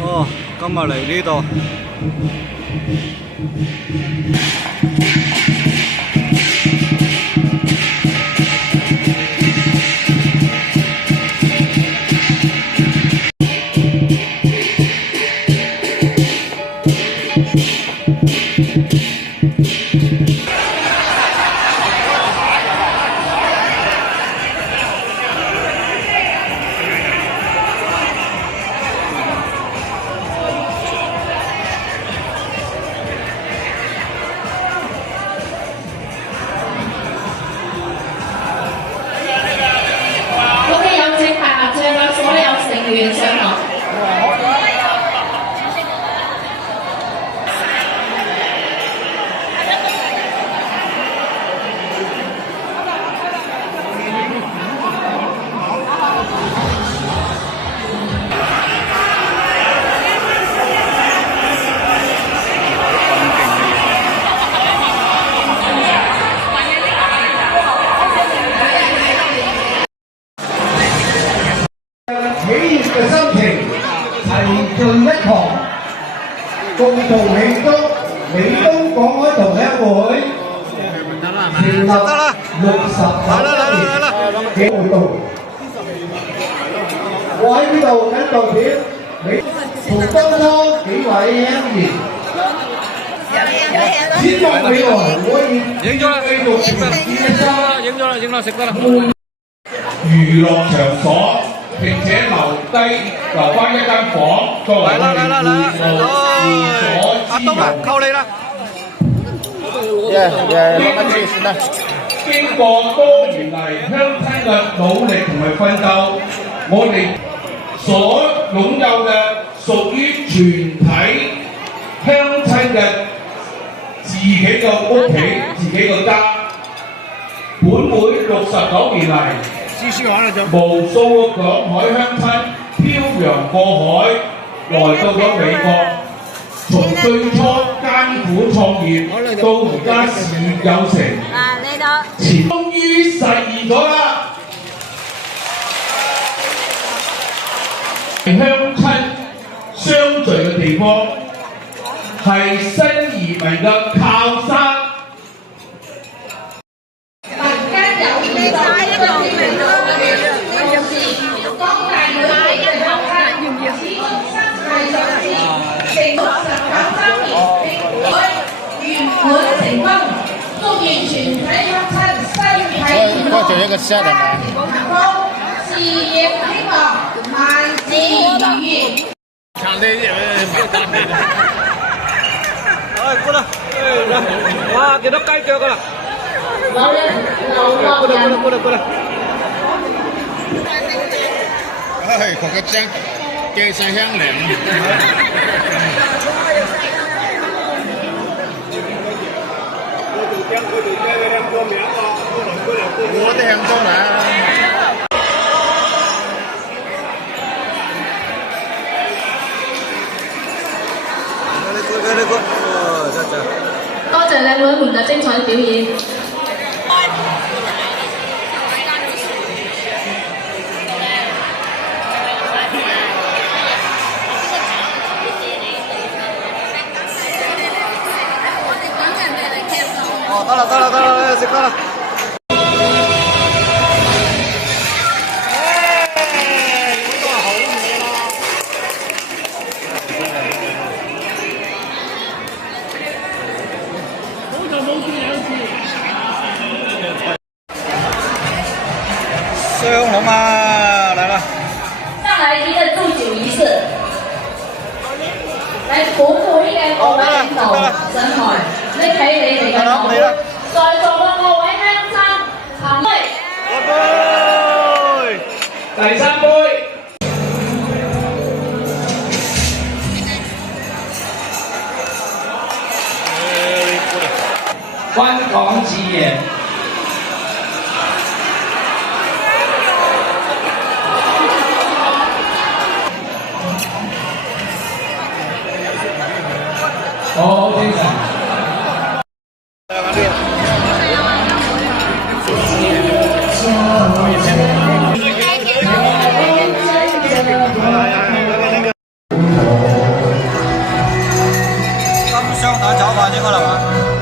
哦，今日嚟呢度。員上堂。喜悅嘅心情齊聚一堂，共同慶祝美東廣海同鄉會成立69年嘅活動。我喺呢度謹代表美同當初幾位鄉員，展望未來可以繼續呈現影咗啦，食得啦。娛樂場所。並且留翻一間房作為我哋會所阿東啊，靠你啦！經過多年嚟鄉親嘅努力同埋奮鬥，我哋所擁有嘅屬於全體鄉親嘅自己嘅屋企、自己嘅家。本會69年嚟。無數個港海鄉親漂洋過海來到咗美國，從最初艱苦創業到而家事業有成，終於實現咗啦！鄉親相聚嘅地方係新移民嘅靠山。做一個 set 係咪？事業興旺，萬事如意。唱呢啲哎，過啦！哇，幾多雞腳㗎啦！過啦！唉，佢嘅聲技術香亮。我哋響中啦。多謝靚女們嘅精彩表演。哦，得啦，食得啦。香紅啊，來了！上來一個祝酒儀式，來鼓舞呢個各位領導上台，拎起你哋嘅頭杯，在座嘅各位鄉親，行杯！第三杯。灣港之夜。好精神。我啦嘛。